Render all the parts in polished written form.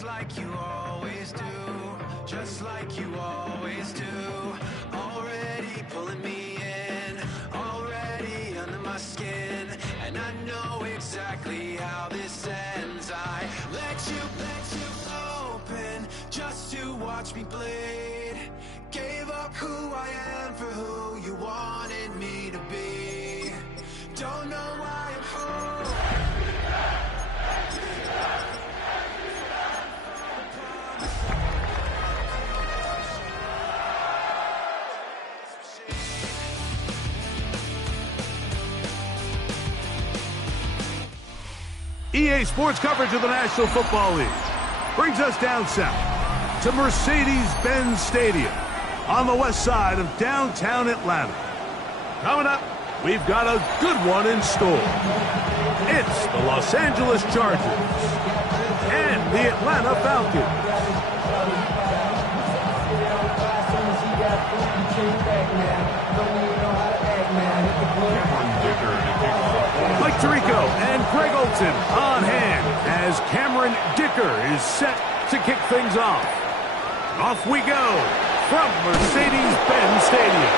just like you always do, just like you always do. Already pulling me in, already under my skin, and I know exactly how this ends. I let you open just to watch me bleed. Gave up who I am for who you wanted me to be. Don't know why I'm home. EA Sports coverage of the National Football League brings us down south to Mercedes-Benz Stadium on the west side of downtown Atlanta. Coming up, we've got a good one in store. It's the Los Angeles Chargers and the Atlanta Falcons. Mike Tirico and Greg Olson on hand as Cameron Dicker is set to kick things off. Off we go from Mercedes-Benz Stadium.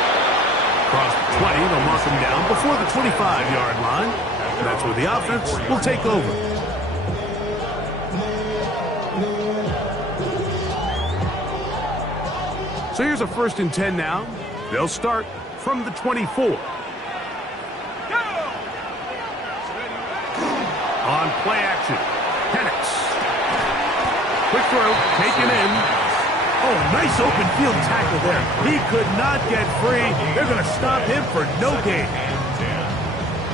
Across the 20, they'll mark them down before the 25-yard line. And that's where the offense will take over. So here's a 1st and 10 now. They'll start from the 24. On play action, Penix. Quick throw, taken in. Oh, nice open field tackle there. He could not get free. They're going to stop him for no gain.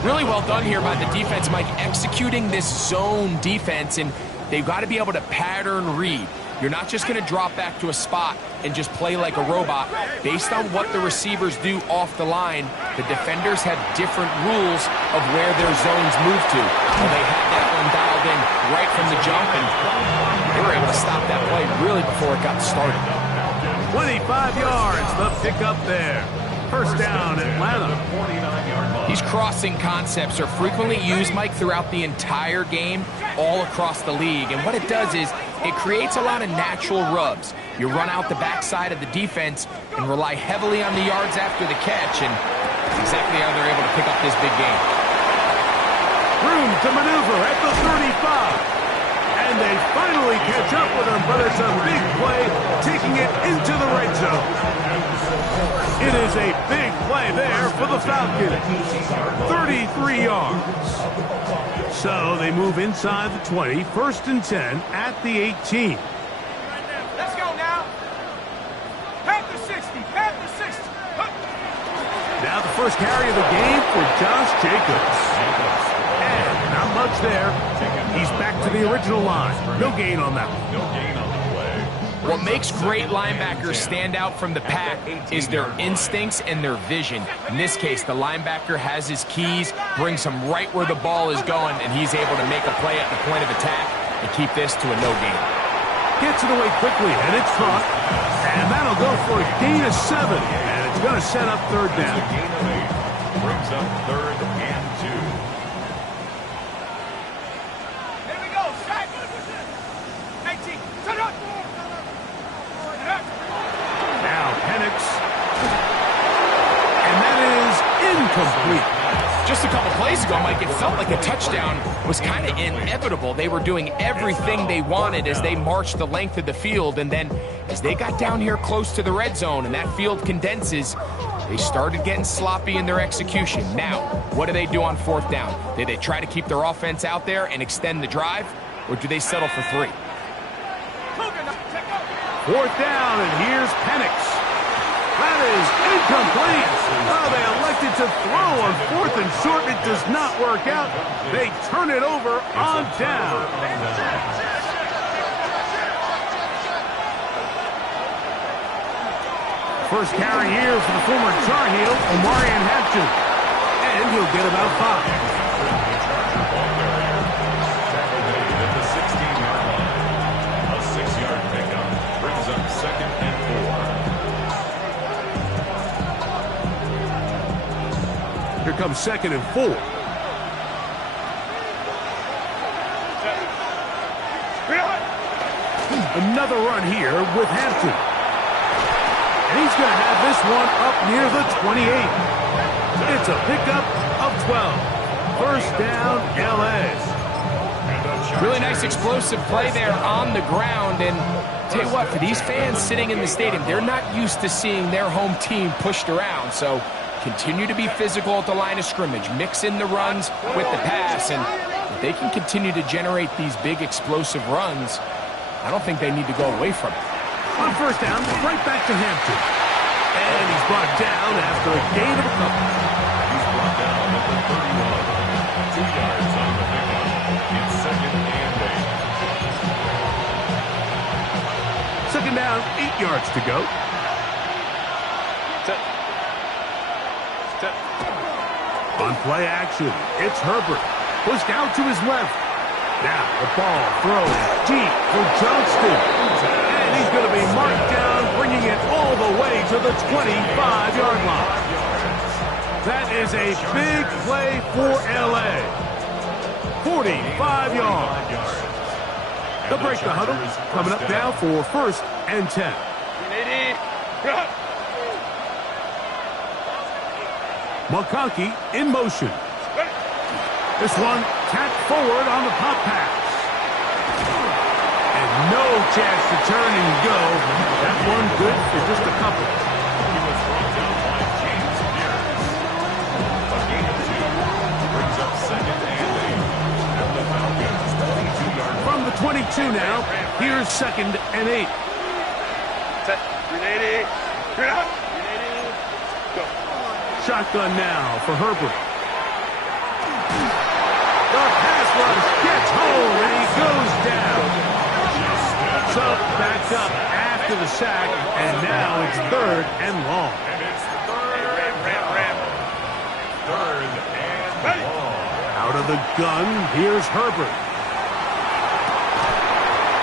Really well done here by the defense, Mike, executing this zone defense, and they've got to be able to pattern read. You're not just going to drop back to a spot and just play like a robot. Based on what the receivers do off the line, the defenders have different rules of where their zones move to. Well, they had that one dialed in right from the jump, and they were able to stop that play really before it got started. 25 yards, the pickup there. 1st down, Atlanta. These crossing concepts are frequently used, Mike, throughout the entire game, all across the league. And what it does is it creates a lot of natural rubs. You run out the backside of the defense and rely heavily on the yards after the catch, and that's exactly how they're able to pick up this big game. Room to maneuver at the 35. And they finally catch up with him, but it's a big play, taking it into the red zone. It is a big play there for the Falcons. 33 yards. So they move inside the 20, 1st and 10 at the 18. Let's go now. Panther 60, Panther 60. Now the first carry of the game for Josh Jacobs. And not much there. He's back to the original line. No gain on that one. No gain on the play. What makes great linebackers stand out from the pack is their instincts and their vision. In this case, the linebacker has his keys, brings him right where the ball is going, and he's able to make a play at the point of attack and keep this to a no gain. Gets it away quickly, and it's caught. And that'll go for a gain of 7, and it's going to set up 3rd down. A gain of 8 brings up 3rd and 2. Here we go. Sack. 18. Turn up. Now Penix. And that is incomplete. Just a couple plays ago, Mike, it felt like a touchdown was kind of inevitable. They were doing everything they wanted as they marched the length of the field, and then as they got down here close to the red zone and that field condenses, they started getting sloppy in their execution. Now, what do they do on 4th down? Do they try to keep their offense out there and extend the drive, or do they settle for 3? 4th down, and here's Penix. That is incomplete. Oh, they elected to throw on 4th and short. It does not work out. They turn it over on down. First carry here for the former Tar Heel, Omarion Hampton. And he'll get about 5. Here comes 2nd and 4. Another run here with Hampton. And he's going to have this one up near the 28. It's a pickup of 12. First down, LA. Really nice explosive play there on the ground. And tell you what, for these fans sitting in the stadium, they're not used to seeing their home team pushed around. So continue to be physical at the line of scrimmage. Mix in the runs with the pass. And if they can continue to generate these big explosive runs, I don't think they need to go away from it. On first down, right back to Hampton. And he's brought down after a gain of a couple. He's brought down at the 31. 2 yards on the pickup. It's second and 8. Second down, 8 yards to go. On play action, it's Herbert. Pushed out to his left. Now the ball thrown deep for Johnston. And he's going to be marked down, bringing it all the way to the 25-yard line. That is a big play for L.A. 45 yards. They'll break the huddle. Coming up now for first and 10. McConkey in motion. This one tapped forward on the pop pass. And no chance to turn and go. That one good for just a couple. He was brought down by James Pierce. A gain of 2 brings up second and 8. And the Falcons 22-yard. From the 22 now, here's second and 8. Shotgun now for Herbert. The pass rush gets home, and he goes down. So backed up after the sack, and now it's third and long. And it's third and long. Out of the gun, here's Herbert.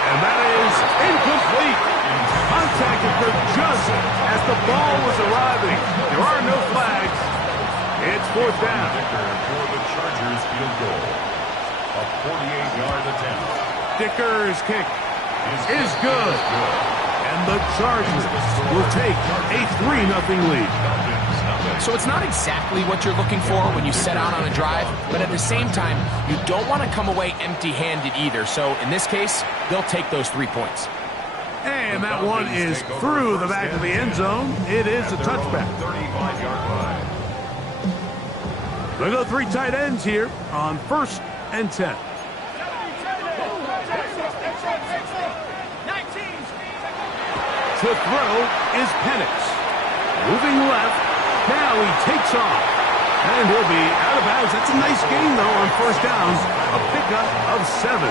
And that is incomplete. Contact occurred just as the ball was arriving. There are no flags. It's fourth down. For the Chargers field goal. A 48-yard attempt. Dicker's kick is good. And the Chargers will take a 3-0 lead. So it's not exactly what you're looking for when you set out on a drive, but at the same time, you don't want to come away empty-handed either. So in this case, they'll take those 3 points. And that one is through the back of the end zone. It is a touchback. 35-yard line. They go 3 tight ends here on first and 10. To throw is Penix. Moving left. Now he takes off. And he'll be out of bounds. That's a nice gain, though, on first down. A pickup of 7.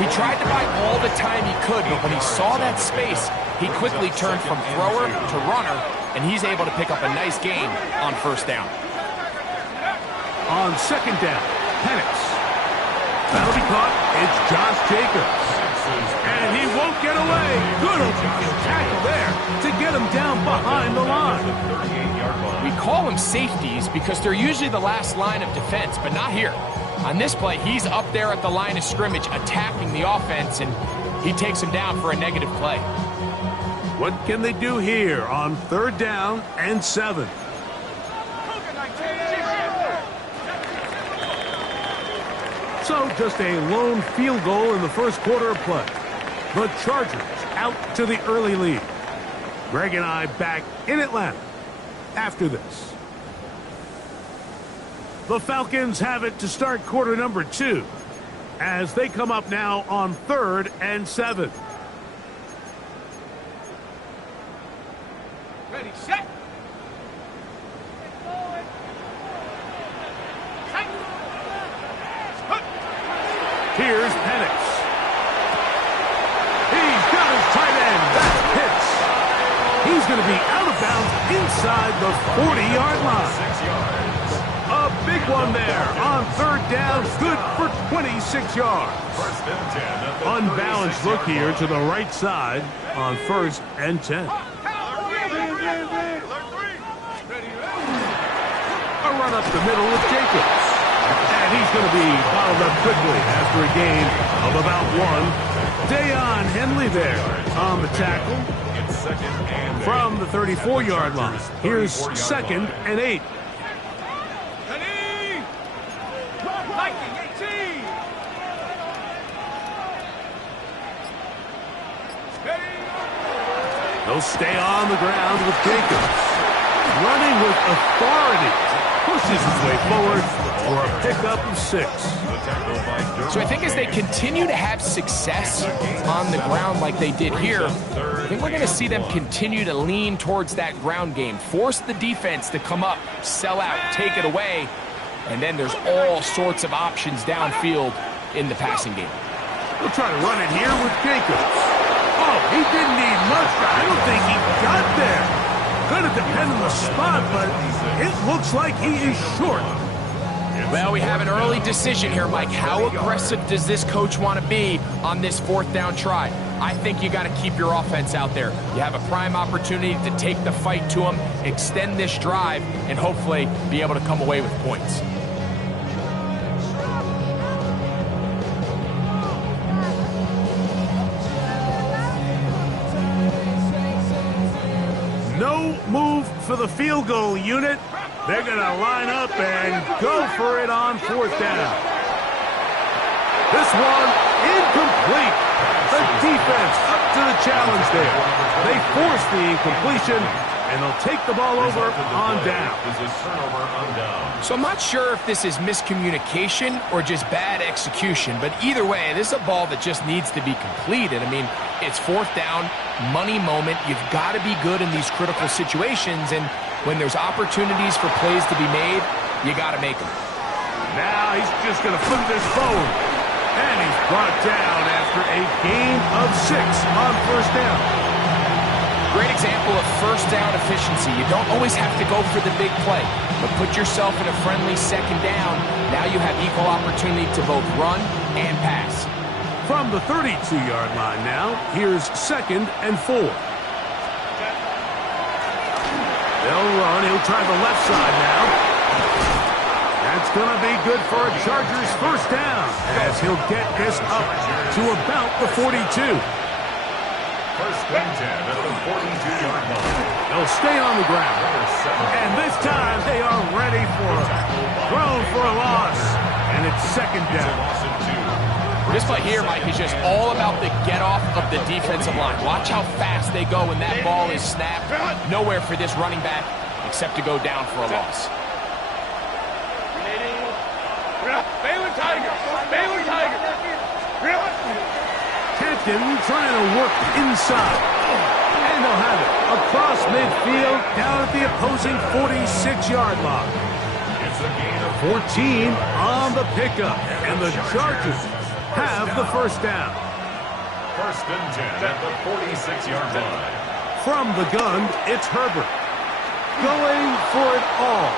He tried to buy all the time he could, but when he saw that space, he quickly turned from thrower to runner, and he's able to pick up a nice gain on first down. On second down, Penix. That'll be caught. It's Josh Jacobs. And he won't get away. Good tackle there to get him down behind the line. We call them safeties because they're usually the last line of defense, but not here. On this play, he's up there at the line of scrimmage attacking the offense, and he takes him down for a negative play. What can they do here on third down and 7? So just a lone field goal in the first quarter of play. The Chargers out to the early lead. Greg and I back in Atlanta after this. The Falcons have it to start quarter number 2 as they come up now on third and 7. Ready, set. Here's Penix. He's got his tight end. That's Pitts. He's going to be out of bounds inside the 40-yard line. 6 yards. A big one there on third down. Good for 26 yards. First and 10 at the Unbalanced look here to the right side on first and 10. A run up the middle with Jacobs. And he's going to be bottled up quickly after a gain of about 1. Dayon Henley there on the tackle. It's second and From the 34-yard line, here's 2nd and 8. Ready? Lightning 18. Steady. They'll stay on the ground with Jacobs. Running with authority. Pushes his way forward for a pickup of 6. So I think as they continue to have success on the ground like they did here, I think we're going to see them continue to lean towards that ground game, force the defense to come up, sell out, take it away, and then there's all sorts of options downfield in the passing game. We'll try to run it here with Jacobs. Oh, he didn't need much. I don't think he got there. Going to depend on the spot, but it looks like he is short. Well, we have an early decision here, Mike. How aggressive does this coach want to be on this 4th down try? I think you got to keep your offense out there. You have a prime opportunity to take the fight to them, extend this drive, and hopefully be able to come away with points. No move for the field goal unit. They're going to line up and go for it on 4th down. This one incomplete. The defense up to the challenge there. They force the incompletion, and they'll take the ball over on down. So I'm not sure if this is miscommunication or just bad execution, but either way, this is a ball that just needs to be completed. I mean, it's 4th down, money moment. You've got to be good in these critical situations, and when there's opportunities for plays to be made, you got to make them. Now he's just going to flip this forward, and he's brought down after a gain of 6 on 1st down. Great example of 1st down efficiency. You don't always have to go for the big play, but put yourself in a friendly 2nd down. Now you have equal opportunity to both run and pass. From the 32-yard line now, here's 2nd and 4. They'll run. He'll try the left side now. That's going to be good for a Chargers 1st down as he'll get this up to about the 42. 1st and 10 at the 42-yard line. They'll stay on the ground. And this time they are ready for a thrown for a loss. And it's 2nd down. This play here, Mike, is just all about the get-off of the defensive line. Watch how fast they go when that ball is snapped. Nowhere for this running back except to go down for a loss. Baylor Tiger! Baylor Tiger! Captain trying to work inside. And they'll have it across midfield down at the opposing 46-yard line. It's a gain of 14 on the pickup. And the Chargers have the 1st down. 1st and 10 at the 46-yard line. From the gun, it's Herbert. Going for it all.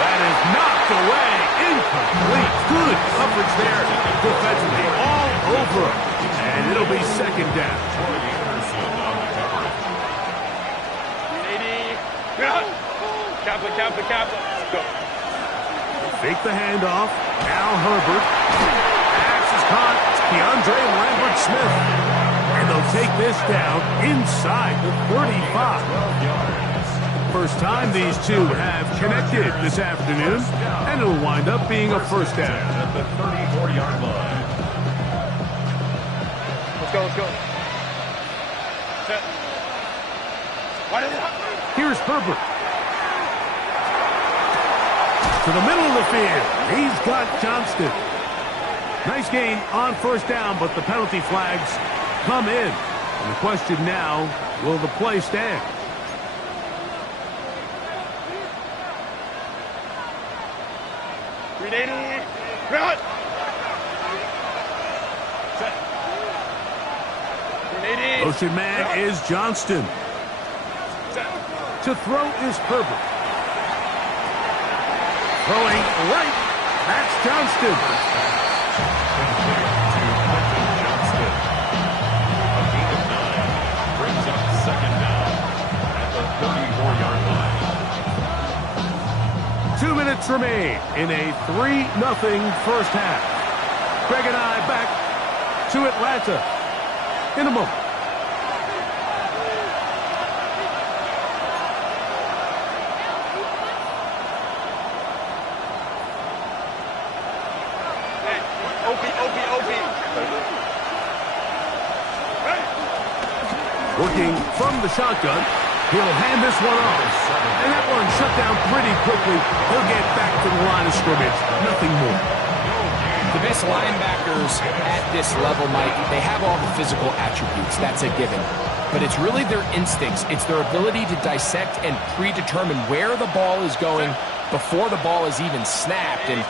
That is knocked away. Incomplete. Good coverage there. Defensively all over. And it'll be 2nd down. Kaplan. Go. Fake the handoff. Now Herbert. Pass is caught. DeAndre Lambert-Smith. And they'll take this down inside the 35. First time these two have connected this afternoon, and it'll wind up being a 1st down. At the 34-yard line. Let's go. Set. Here's Herbert. To the middle of the field. He's got Johnston. Nice gain on 1st down, but the penalty flags come in. And the question now, will the play stand? Motion man is Johnston. To throw is Herbert. Throwing right. That's Johnston. A gain of 9 brings up 2nd down at the 34-yard line. 2 minutes minutes remain in a 3-0 first half. Greg and I back to Atlanta in a moment. Working from the shotgun, he'll hand this one off. And that one shut down pretty quickly. He'll get back to the line of scrimmage. Nothing more. The best linebackers at this level, Mike, they have all the physical attributes. That's a given. But it's really their instincts. It's their ability to dissect and predetermine where the ball is going before the ball is even snapped. And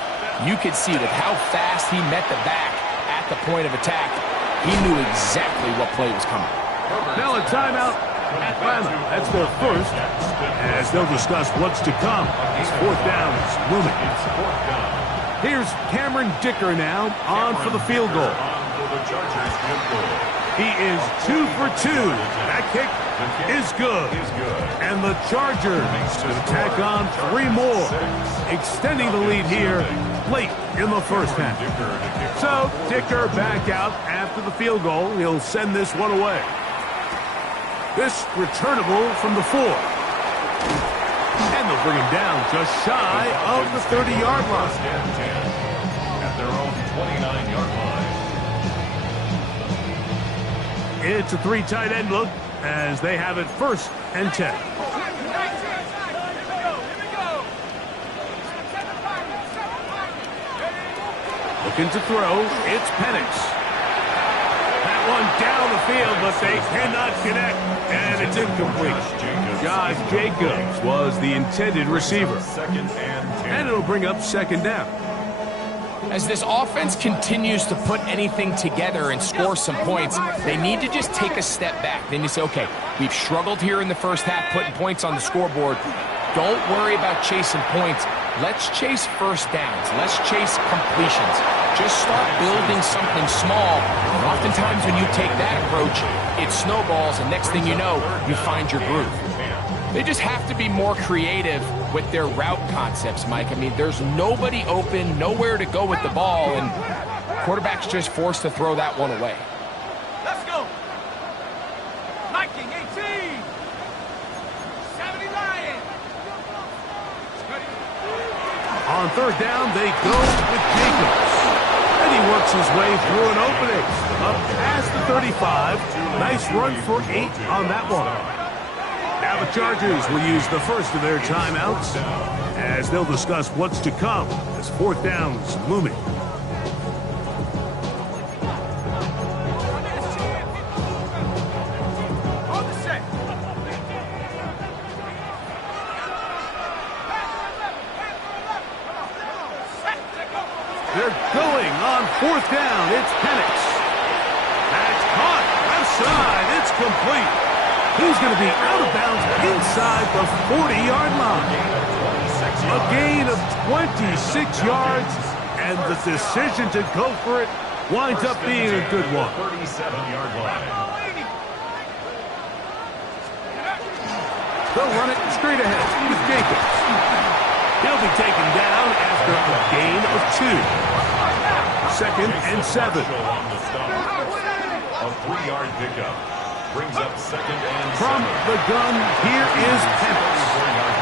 you could see with how fast he met the back at the point of attack, he knew exactly what play was coming. Now a timeout, Atlanta. That's their first, as they'll discuss what's to come. It's fourth down. It's moving. Here's Cameron Dicker now on for the field goal. He is 2 for 2. That kick is good. And the Chargers will tack on 3 more, extending the lead here late in the first half. So Dicker back out after the field goal. He'll send this one away. This returnable from the 4. And they'll bring him down just shy of the 30-yard line. At their own 29-yard line. It's a 3 tight end look as they have it 1st and 10. Looking to throw, it's Penix. That one down the field, but they cannot connect, and it's incomplete. Josh Jacobs was the intended receiver. And it'll bring up 2nd down. As this offense continues to put anything together and score some points, they need to just take a step back. Then you say, okay, we've struggled here in the first half putting points on the scoreboard. Don't worry about chasing points. Let's chase first downs. Let's chase completions. Just start building something small. And oftentimes when you take that approach, it snowballs, and next thing you know, you find your groove. They just have to be more creative with their route concepts, Mike. I mean, there's nobody open, nowhere to go with the ball, and quarterback's just forced to throw that one away. Let's go. Liking 18. 70 Lions. On 3rd down, they go with Jacobs. And he works his way through an opening. Up past the 35. Nice run for 8 on that one. Now the Chargers will use the first of their timeouts as they'll discuss what's to come as 4th down's looming. They're going on 4th down. It's Penix. That's caught. Left side. It's complete. He's going to be out of bounds inside the 40-yard line. A gain of 26 yards, and the decision to go for it winds up being a good one. 37-yard line. They'll run it straight ahead with Jacobs. He'll be taken down after a gain of 2. 2nd and 7. A 3-yard pickup. Brings up 2nd and 7. From the gun, here is Penix.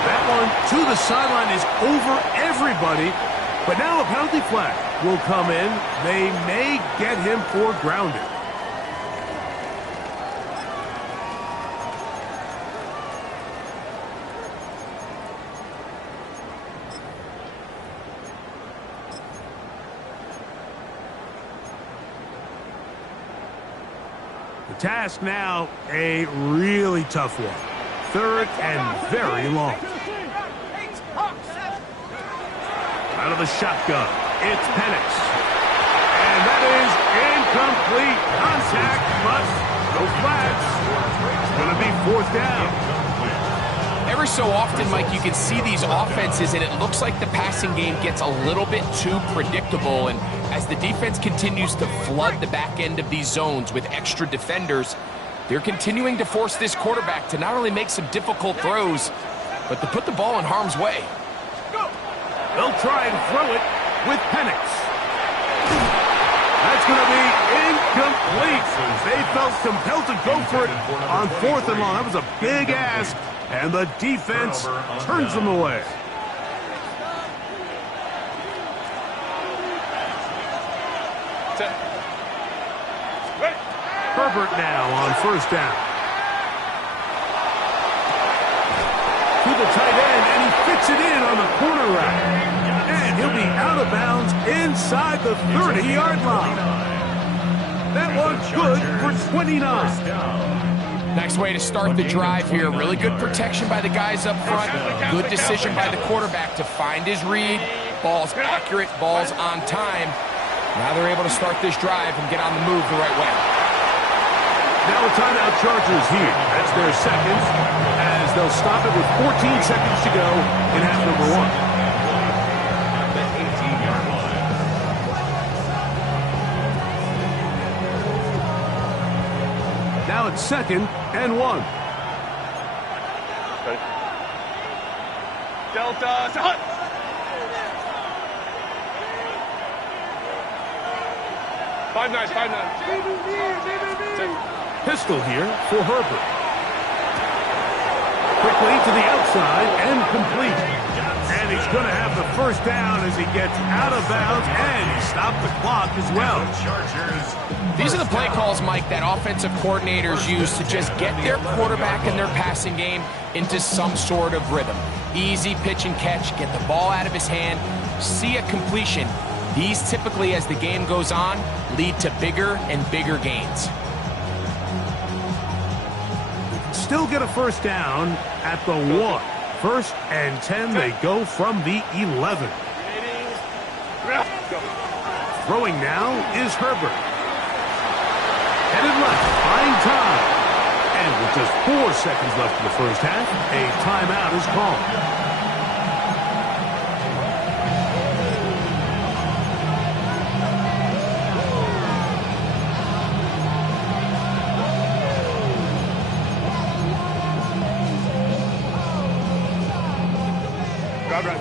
That one to the sideline is over everybody. But now a penalty flag will come in. They may get him for grounding. Task now, a really tough one. 3rd and very long. Out of the shotgun, it's Penix. And that is incomplete. Contact, but no flags. It's going to be 4th down. Every so often, Mike, you can see these offenses, and it looks like the passing game gets a little bit too predictable. And as the defense continues to flood the back end of these zones with extra defenders, they're continuing to force this quarterback to not only make some difficult throws, but to put the ball in harm's way. They'll try and throw it with Penix. That's going to be incomplete. They felt compelled to go for it on 4th and long. That was a big ask, and the defense turns them away. Herbert now on 1st down. To the tight end, and he fits it in on the corner route. And he'll be out of bounds inside the 30-yard line. That one's good for 29. Nice way to start the drive here. Really good protection by the guys up front. Good decision by the quarterback to find his read. Ball's accurate, ball's on time. Now they're able to start this drive and get on the move the right way. Now a timeout Chargers here. That's their second, as they'll stop it with 14 seconds to go in half number 1. At the 18-yard line. Now it's 2nd and 1. Delta, hut. Five nine. Pistol here for Herbert. Quickly to the outside and complete. And he's going to have the 1st down as he gets out of bounds, and he stopped the clock as well. These are the play calls, Mike, that offensive coordinators use to just get their quarterback and their passing game into some sort of rhythm. Easy pitch and catch, get the ball out of his hand, see a completion. These typically, as the game goes on, lead to bigger and bigger gains. Still get a 1st down at the 1. 1st and 10, they go from the 11. Throwing now is Herbert. Headed left, buying time. And with just 4 seconds left in the 1st half, a timeout is called.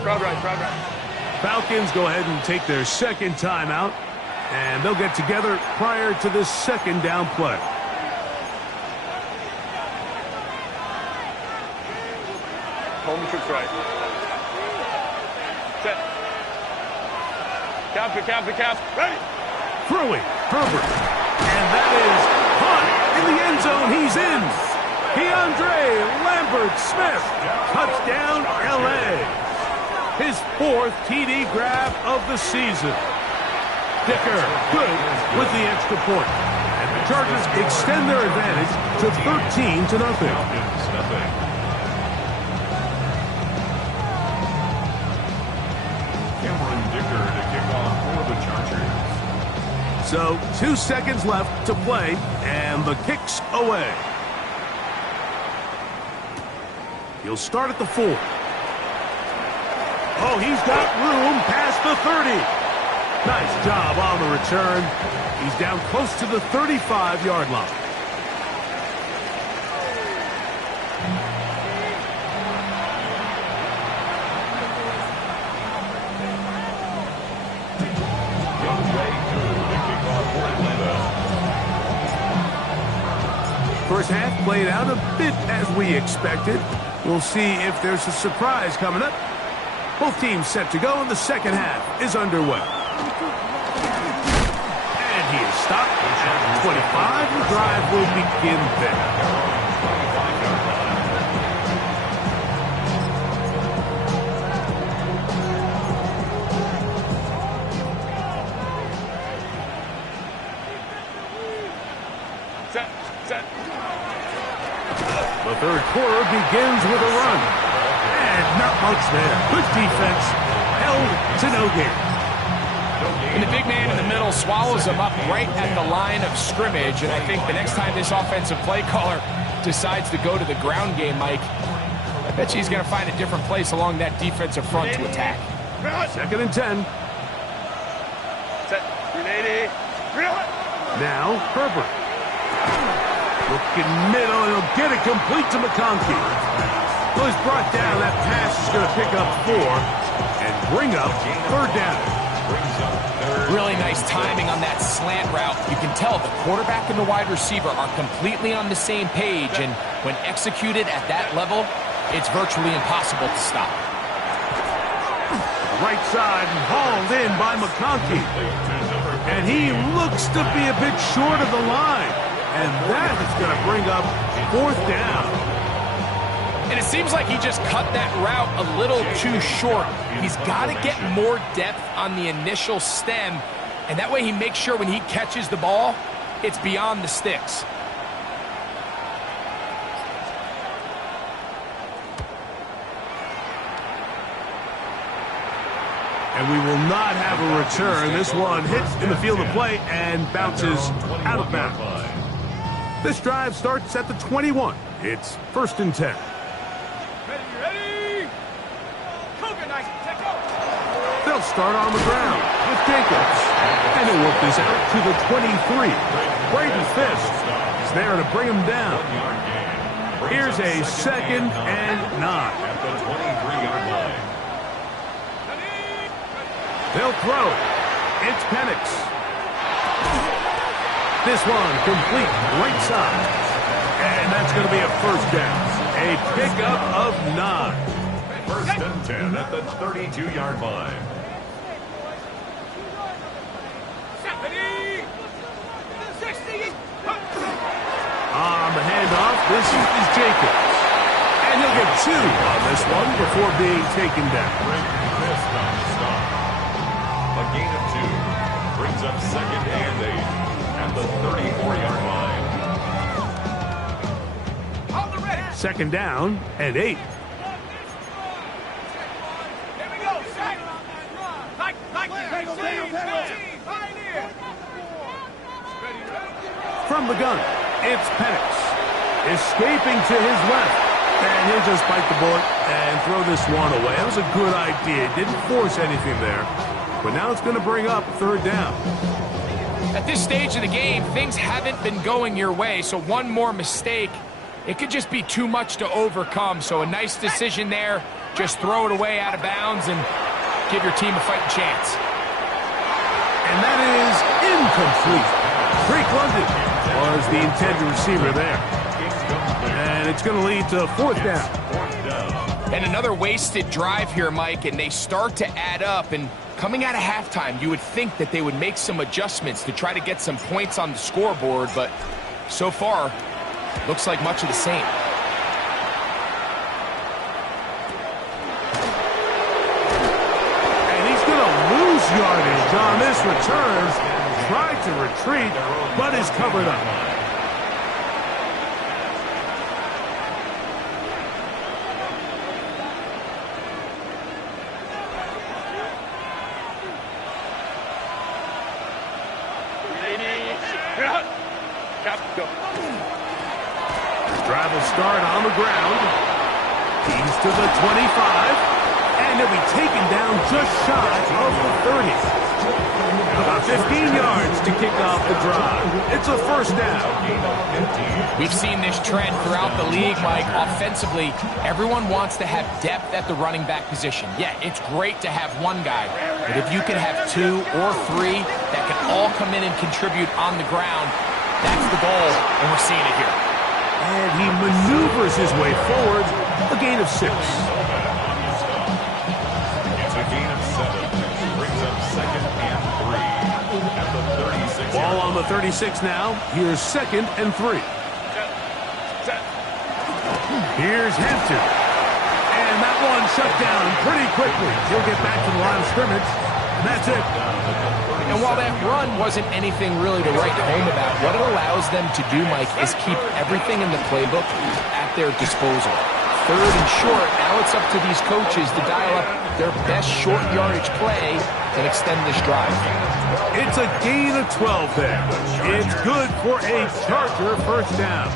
Crowd right. Falcons go ahead and take their 2nd timeout, and they'll get together prior to this 2nd down play. Home troops right. Set. Cap. Ready. Throwing, Herbert. And that is caught in the end zone. He's in. Keandre Lambert-Smith. Touchdown, L.A. His 4th TD grab of the season. Dicker, good with the extra point. And the Chargers extend their advantage to 13-0. Cameron Dicker to kick off for the Chargers. So 2 seconds left to play, and the kick's away. He'll start at the 4. Oh, he's got room past the 30. Nice job on the return. He's down close to the 35-yard line. First half played out a bit as we expected. We'll see if there's a surprise coming up. Both teams set to go, and the 2nd half is underway. And he is stopped at 25. The drive will begin there. Set. The 3rd quarter begins with a run. And not much there. Good defense. Held to no gain. And the big man in the middle swallows him up right at the line of scrimmage. And I think the next time this offensive play caller decides to go to the ground game, Mike, I bet you he's going to find a different place along that defensive front to attack. 2nd and 10. Set. 380. Now Herbert. Looking middle, and he'll get it complete to McConkey. Well, he's brought down. That pass is going to pick up 4. And bring up third down. Really nice timing on that slant route. You can tell the quarterback and the wide receiver are completely on the same page, and when executed at that level, it's virtually impossible to stop. Right side and hauled in by McConkey. And he looks to be a bit short of the line. And that is going to bring up fourth down. And it seems like he just cut that route a little too short. He's got to get more depth on the initial stem, and that way he makes sure when he catches the ball, it's beyond the sticks. And we will not have a return. This one hits in the field of play and bounces out of bounds. This drive starts at the 21. It's 1st and 10. Ready? Cougar, nice. Take off. They'll start on the ground with Jacobs. And he'll work this out to the 23. Braden Fisk is there to bring him down. Here's a 2nd and 9. At the 23-yard line. They'll throw. It's Penix. This one complete right side. And that's going to be a first down. A pickup of 9. 1st and 10 at the 32-yard line. Ready? 60. On the handoff, this is Jacobs. And he'll get 2 on this one before being taken down. Fisk on the stop. A gain of 2 brings up 2nd and 8 at the 34-yard line. Hold the ready. 2nd down and 8. Here we go. Set. Like, pioneer. Ready. From the gun, it's Penix. Escaping to his left. And he'll just bite the bullet and throw this one away. That was a good idea. Didn't force anything there. But now it's going to bring up 3rd down. At this stage of the game, things haven't been going your way, so one more mistake, it could just be too much to overcome. So a nice decision there. Just throw it away out of bounds and give your team a fighting chance. And that is incomplete. Drake London was the intended receiver there. And it's going to lead to 4th down. And another wasted drive here, Mike, and they start to add up. And coming out of halftime, you would think that they would make some adjustments to try to get some points on the scoreboard, but so far, looks like much of the same. And he's going to lose yardage on this return. Tried to retreat, but is covered up. Drive will start on the ground. He's to the 25. And he'll be taken down just shy of the 30. About 15 yards to kick off the drive. It's a 1st down. We've seen this trend throughout the league, Mike. Offensively, everyone wants to have depth at the running back position. Yeah, it's great to have one guy, but if you can have 2 or 3 that can all come in and contribute on the ground, that's the goal, and we're seeing it here. And he maneuvers his way forward, a gain of 6. It's a gain of 7. Brings up 2nd and 3 at the 36. Ball on the 36 now. Here's 2nd and 3. Here's Hampton. And that one shut down pretty quickly. He'll get back to the line of scrimmage. And that's it. And while that run wasn't anything really to write home about, what it allows them to do, Mike, is keep everything in the playbook at their disposal. 3rd and short, now it's up to these coaches to dial up their best short yardage play and extend this drive. It's a gain of 12 there. It's good for a Charger 1st down.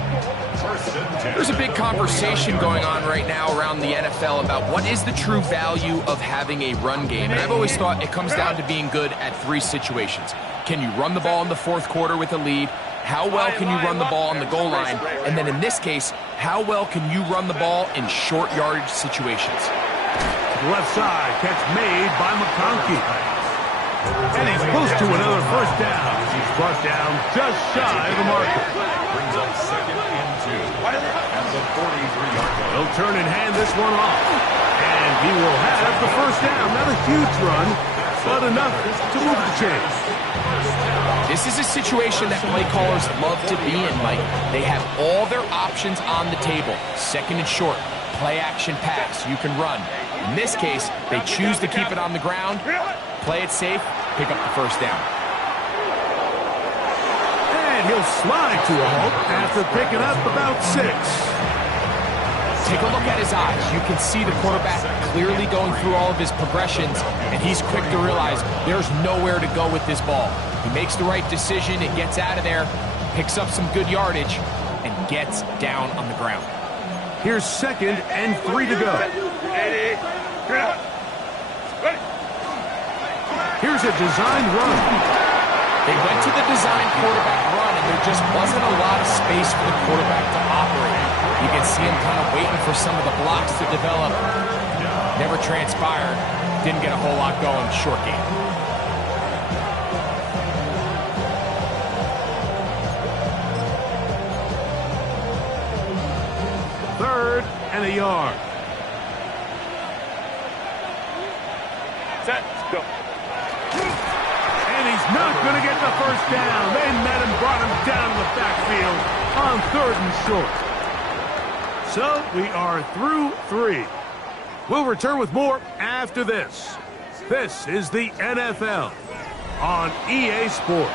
There's a big conversation going on right now around the NFL about what is the true value of having a run game. And I've always thought it comes down to being good at 3 situations. Can you run the ball in the 4th quarter with a lead? How well can you run the ball on the goal line? And then in this case, how well can you run the ball in short yardage situations? To left side. Catch made by McConkey. And he's close to another first down as he's brought down just shy of the marker. Brings up 2nd and 2 at the 43-yard line. He'll turn and hand this one off. And he will have the first down. Not a huge run, but enough to move the chains. This is a situation that play callers love to be in, Mike. They have all their options on the table. 2nd and short, play action pass, you can run. In this case, they choose to keep it on the ground, play it safe, pick up the first down. And he'll slide to a halt after picking up about 6. Take a look at his eyes. You can see the quarterback clearly going through all of his progressions, and he's quick to realize there's nowhere to go with this ball. He makes the right decision and gets out of there, picks up some good yardage, and gets down on the ground. Here's 2nd and 3 to go. Here's a design run. They went to the design quarterback run, and there just wasn't a lot of space for the quarterback to operate. You can see him kind of waiting for some of the blocks to develop. Never transpired. Didn't get a whole lot going. Short game. Third and a yard. Set, go. And he's not going to get the first down. They met him, brought him down to the backfield on 3rd and short. So we are through 3. We'll return with more after this. This is the NFL on EA Sports.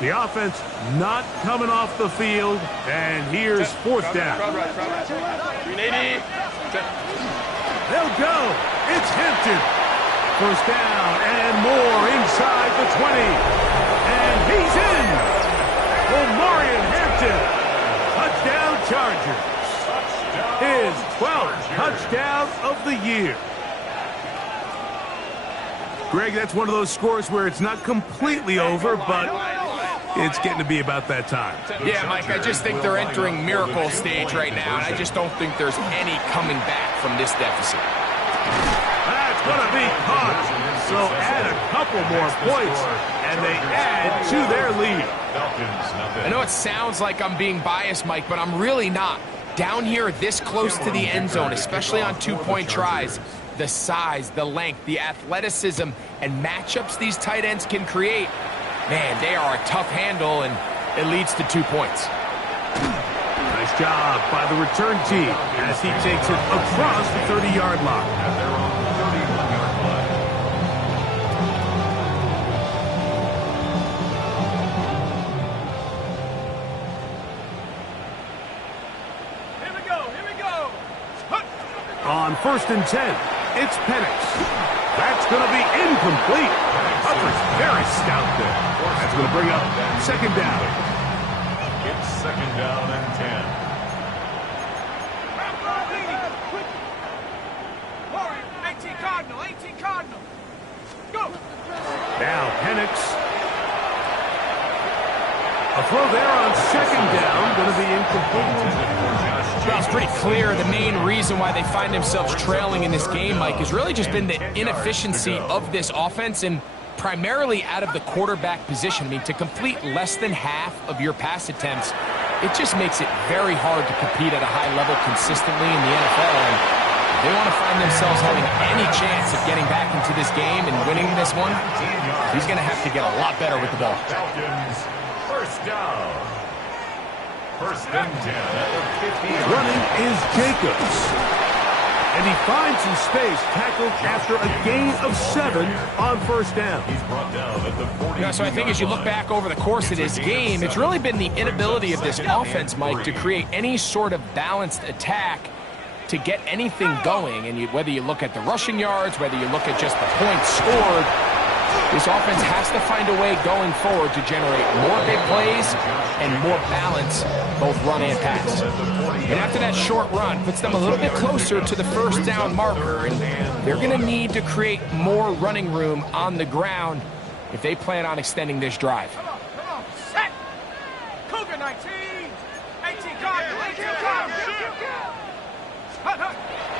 The offense not coming off the field, and here's 4th down. 380. They'll go. It's Hampton. First down and more inside the 20. And he's in. Omarion Hampton. Touchdown Chargers. His 12th touchdown of the year. Greg, that's one of those scores where it's not completely over, but it's getting to be about that time. Yeah, Mike, I just think they're entering miracle stage right now, and I just don't think there's any coming back from this deficit. That's going to be caught. So add a couple more points, and they add to their lead. I know it sounds like I'm being biased, Mike, but I'm really not. Down here this close to the end zone, especially on 2-point tries, the size, the length, the athleticism, and matchups these tight ends can create, man, they are a tough handle, and it leads to 2 points. Nice job by the return team as he takes it across the 30-yard line. At their own 31-yard line. Here we go, here we go. On 1st and 10, it's Penix. That's going to be incomplete. Hubbard's very stout there. That's going to bring up 2nd down. It's 2nd down and 10. Warrior, 18 Cardinal, 18 Cardinal. Go. Now Penix. A throw there on 2nd down. Going to be incomplete. It's pretty clear the main reason why they find themselves trailing in this game, Mike, has really just been the inefficiency of this offense and primarily out of the quarterback position. I mean, to complete less than half of your pass attempts, it just makes it very hard to compete at a high level consistently in the NFL. And if they want to find themselves having any chance of getting back into this game and winning this one, he's going to have to get a lot better with the ball. Falcons, first down. 1st and 10 at the 50. Running is Jacobs. And he finds some space, tackled after a gain of 7 on 1st down. He's brought down at the 40. Yeah, so I think as you look back over the course of this game, it's really been the inability of this offense, Mike, to create any sort of balanced attack to get anything going. And whether you look at the rushing yards, whether you look at just the points scored, this offense has to find a way going forward to generate more big plays and more balance, both run and pass. And after that short run, puts them a little bit closer to the 1st down marker. And they're going to need to create more running room on the ground if they plan on extending this drive. Come on, set! Cougar 19! 18, come! 18, come!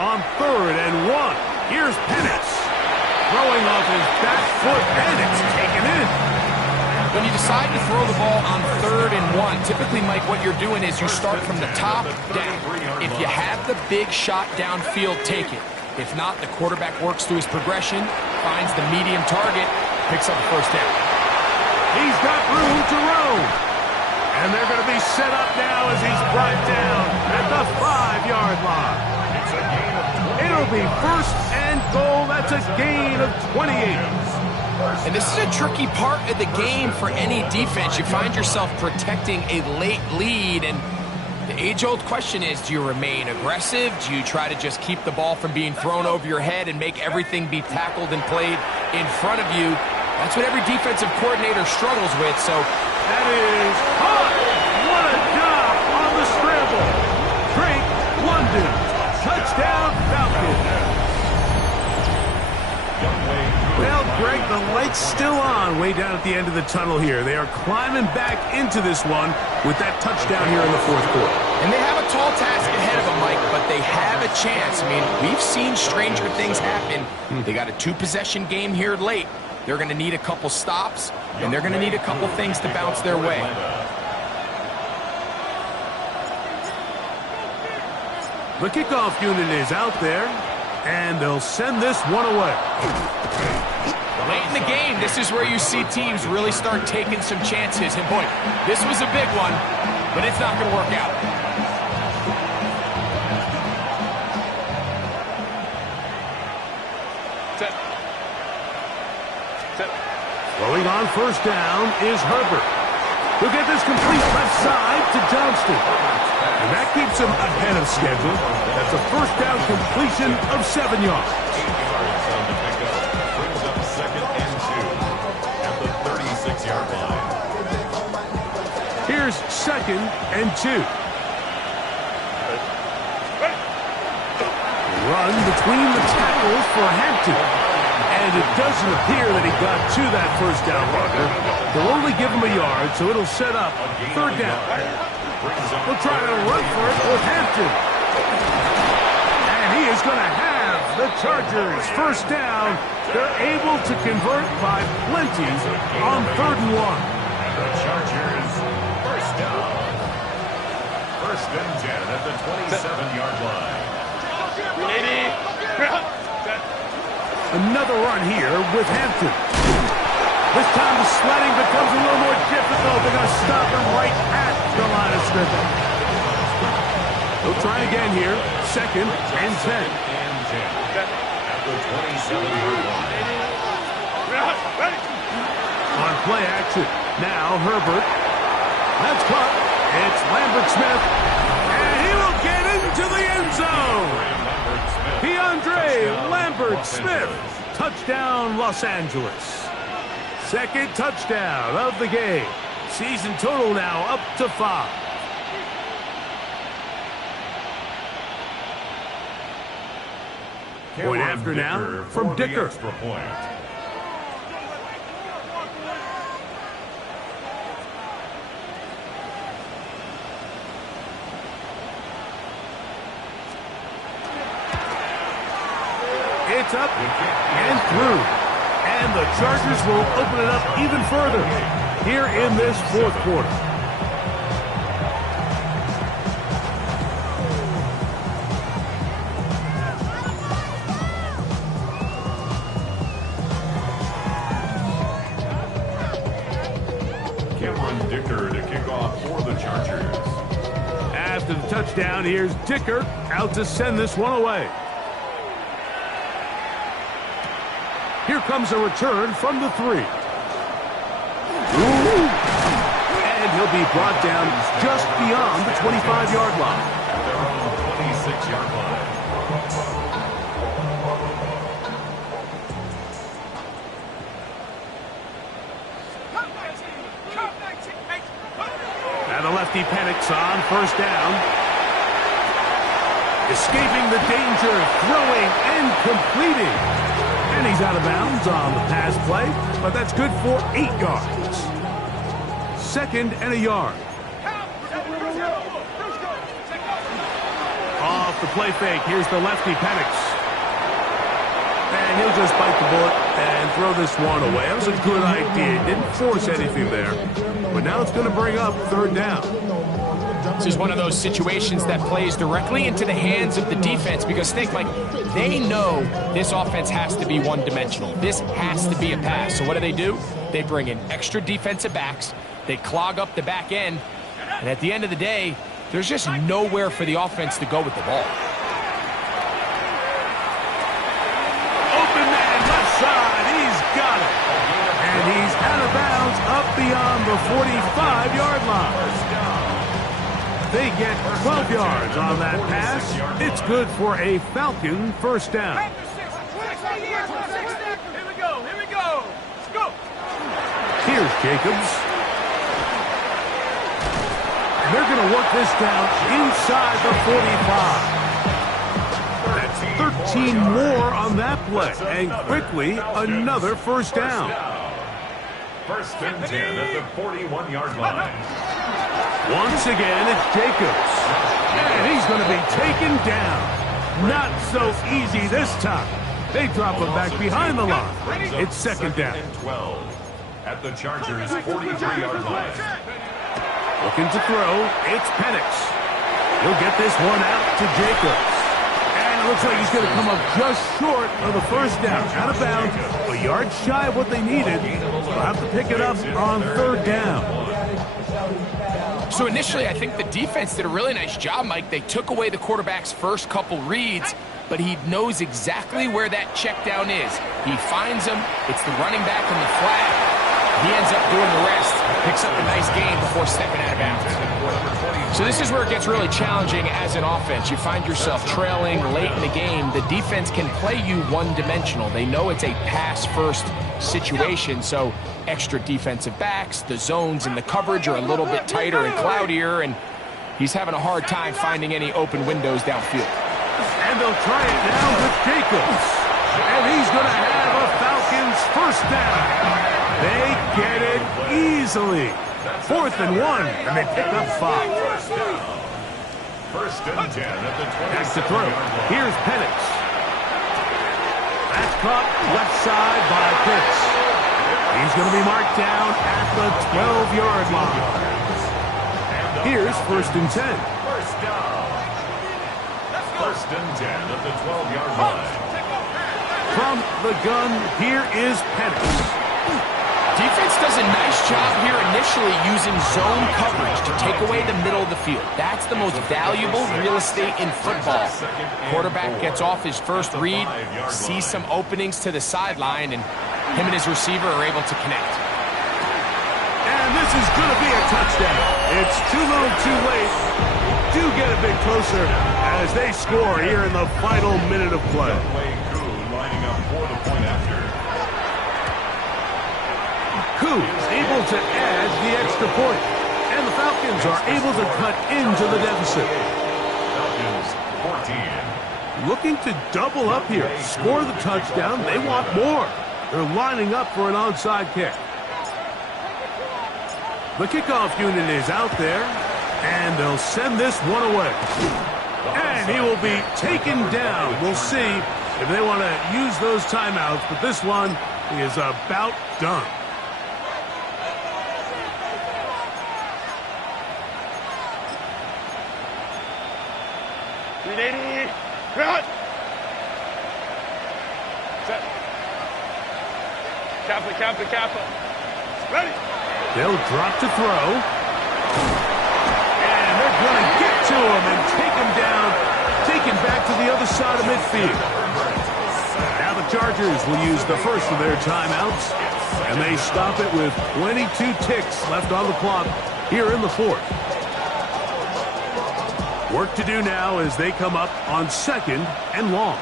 On 3rd and 1, here's Penix. Throwing off his back foot, and it's taken in. When you decide to throw the ball on 3rd and 1, typically, Mike, what you're doing is you start from the top down. If you have the big shot downfield, take it. If not, the quarterback works through his progression, finds the medium target, picks up the first down. He's got room to roam. And they're going to be set up now as he's brought down at the 5-yard line. It'll be 1st and goal. That's a gain of 28. And this is a tricky part of the game for any defense. You find yourself protecting a late lead, and the age-old question is, do you remain aggressive? Do you try to just keep the ball from being thrown over your head and make everything be tackled and played in front of you? That's what every defensive coordinator struggles with, so... That is hot! What a job on the scramble! Drake London, touchdown Falcons! Well, Greg, the light's still on way down at the end of the tunnel here. They are climbing back into this one with that touchdown here in the 4th quarter. And they have a tall task ahead of them, Mike, but they have a chance. I mean, we've seen stranger things happen. They got a 2-possession game here late. They're going to need a couple stops, and they're going to need a couple things to bounce their way. The kickoff unit is out there, and they'll send this one away. Late in the game, this is where you see teams really start taking some chances. And boy, this was a big one, but it's not going to work out. Throwing on 1st down is Herbert. He'll get this complete left side to Johnston. And that keeps him ahead of schedule. That's a 1st down completion of 7 yards. 8 yards on the pickup. Brings up 2nd and 2 at the 36-yard line. Here's 2nd and 2. Run between the tackles for Hampton. And it doesn't appear that he got to that 1st down marker. They'll only give him a yard, so it'll set up 3rd down. They'll try to run for it with Hampton. And he is going to have the Chargers 1st down. They're able to convert by plenty on 3rd and 1. The Chargers 1st down. 1st and 10 at the 27-yard line. Another run here with Hampton. This time the sledding becomes a little more difficult. They're going to stop him right at the line of scrimmage. They'll try again here. 2nd and 10. At the 27-yard line. On play action. Now Herbert. That's caught. It's Lambert-Smith. And he will get into the end zone. DeAndre Lambert-Smith. Touchdown, Los Angeles. 2nd touchdown of the game. Season total now up to 5. Point after now from Dicker. Extra point. It's up and through. And the Chargers will open it up even further here in this 4th quarter. Cameron Dicker to kick off for the Chargers. After the touchdown, here's Dicker out to send this one away. Here comes a return from the 3. And he'll be brought down just beyond the 25-yard line. At their own 26-yard line. And the lefty Penix on 1st down. Escaping the danger, throwing and completing. And he's out of bounds on the pass play, but that's good for 8 yards. 2nd and a yard. Off the play fake, here's the lefty Penix. And he'll just bite the bullet and throw this one away. That was a good idea. Didn't force anything there. But now it's going to bring up 3rd down. This is one of those situations that plays directly into the hands of the defense because think, like, they know this offense has to be one-dimensional. This has to be a pass. So what do? They bring in extra defensive backs. They clog up the back end. And at the end of the day, there's just nowhere for the offense to go with the ball. Open man, left side. He's got it. And he's out of bounds up beyond the 45-yard line. They get 12 yards on that pass. It's good for a Falcon 1st down. Here we go. Let's go. Here's Jacobs. And they're going to work this down inside the 45. That's 13 more on that play. And quickly, another 1st down. 1st and 10 at the 41-yard line. Once again, it's Jacobs. And he's going to be taken down. Not so easy this time. They drop him back behind the line. It's 2nd down. 12 at the Chargers' 43-yard line. Looking to throw, it's Penix. He'll get this one out to Jacobs. And it looks like he's going to come up just short of the 1st down. Out of bounds, a yard shy of what they needed. They'll have to pick it up on 3rd down. So initially, I think the defense did a really nice job, Mike. They took away the quarterback's first couple reads, but he knows exactly where that check down is. He finds him. It's the running back in the flat. He ends up doing the rest. Picks up a nice gain before stepping out of bounds. So this is where it gets really challenging as an offense. You find yourself trailing late in the game. The defense can play you one-dimensional. They know it's a pass-first situation, so extra defensive backs, the zones and the coverage are a little bit tighter and cloudier, and he's having a hard time finding any open windows downfield. And they'll try it now with Jacobs. And he's going to have a Falcons 1st down. They get it easily. 4th and 1, and they pick up 5. 1st and 10 at the 20. Back to throw. Here's Penix. That's caught left side by Pitts. He's going to be marked down at the 12-yard line. Here's 1st and 10. 1st and 10 at the 12-yard line. From the gun, here is Penix. Defense does a nice job here initially using zone coverage to take away the middle of the field. That's the most valuable real estate in football. Quarterback gets off his first read, sees some openings to the sideline, and him and his receiver are able to connect. And this is going to be a touchdown. It's too little too late. Do get a bit closer as they score here in the final minute of play. Lining up for the point after. Who's able to add the extra point. And the Falcons are able to cut into the deficit. Falcons 14. Looking to double up here. Score the touchdown. They want more. They're lining up for an onside kick. The kickoff unit is out there. And they'll send this one away. And he will be taken down. We'll see if they want to use those timeouts. But this one is about done. Cut. Set. Kappa. Ready. They'll drop to throw. And they're going to get to him and take him down, take him back to the other side of midfield. Now the Chargers will use the first of their timeouts, and they stop it with 22 ticks left on the clock here in the 4th. Work to do now as they come up on 2nd and long.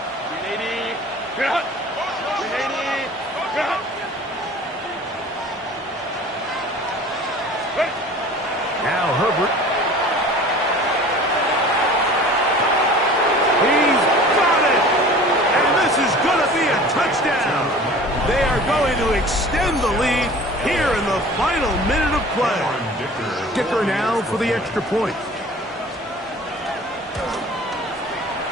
Now Herbert. the lead here in the final minute of play. Kicker now for the extra point.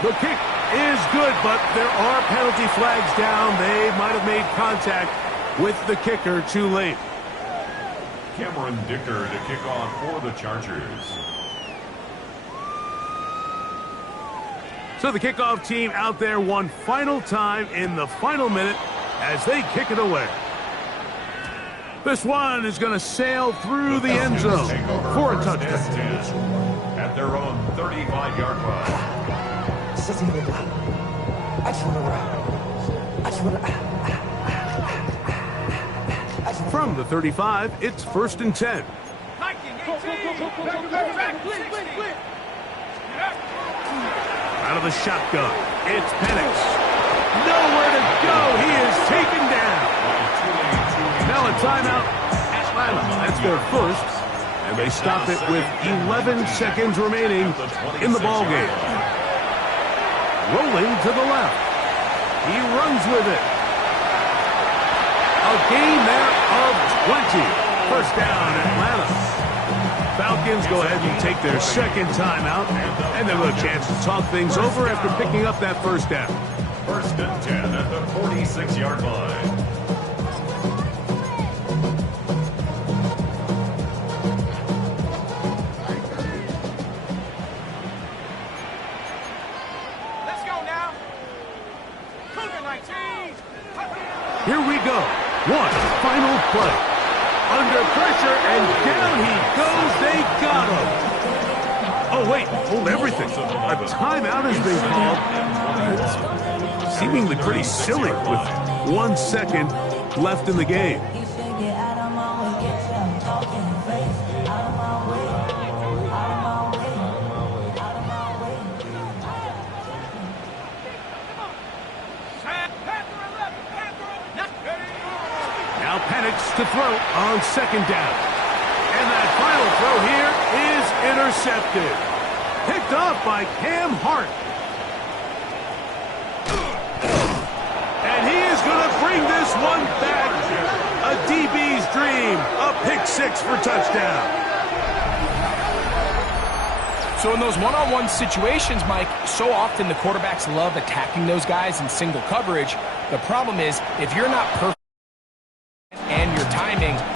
The kick is good, but there are penalty flags down. They might have made contact with the kicker too late. Cameron Dicker to kick off for the Chargers. So the kickoff team out there one final time in the final minute as they kick it away. This one is going to sail through the end zone for a touchdown. At their own 35-yard line. From the 35, it's 1st and 10. Out of the shotgun, it's Penix. Nowhere to go. He is taken down. Now a timeout. Atlanta, that's their first. And they stop it with 11 seconds remaining in the ballgame. Rolling to the left. He runs with it. A gain there of 20. First down, Atlanta. Falcons go ahead and take their second timeout, and they'll have a chance to talk things over after picking up that first down. 1st and 10 at the 46-yard line. Let's go now. Cougar 19. Here we go. One final play. Under pressure, and down he goes. They got him. Oh, wait. Hold everything. A timeout has been called. It's seemingly pretty silly with 1 second left in the game. Now Penix to throw on 2nd down. And that final throw here is intercepted. Picked off by Cam Hart. And he is going to bring this one back. A DB's dream. A pick 6 for touchdown. So in those one-on-one situations, Mike, so often the quarterbacks love attacking those guys in single coverage. The problem is, if you're not perfect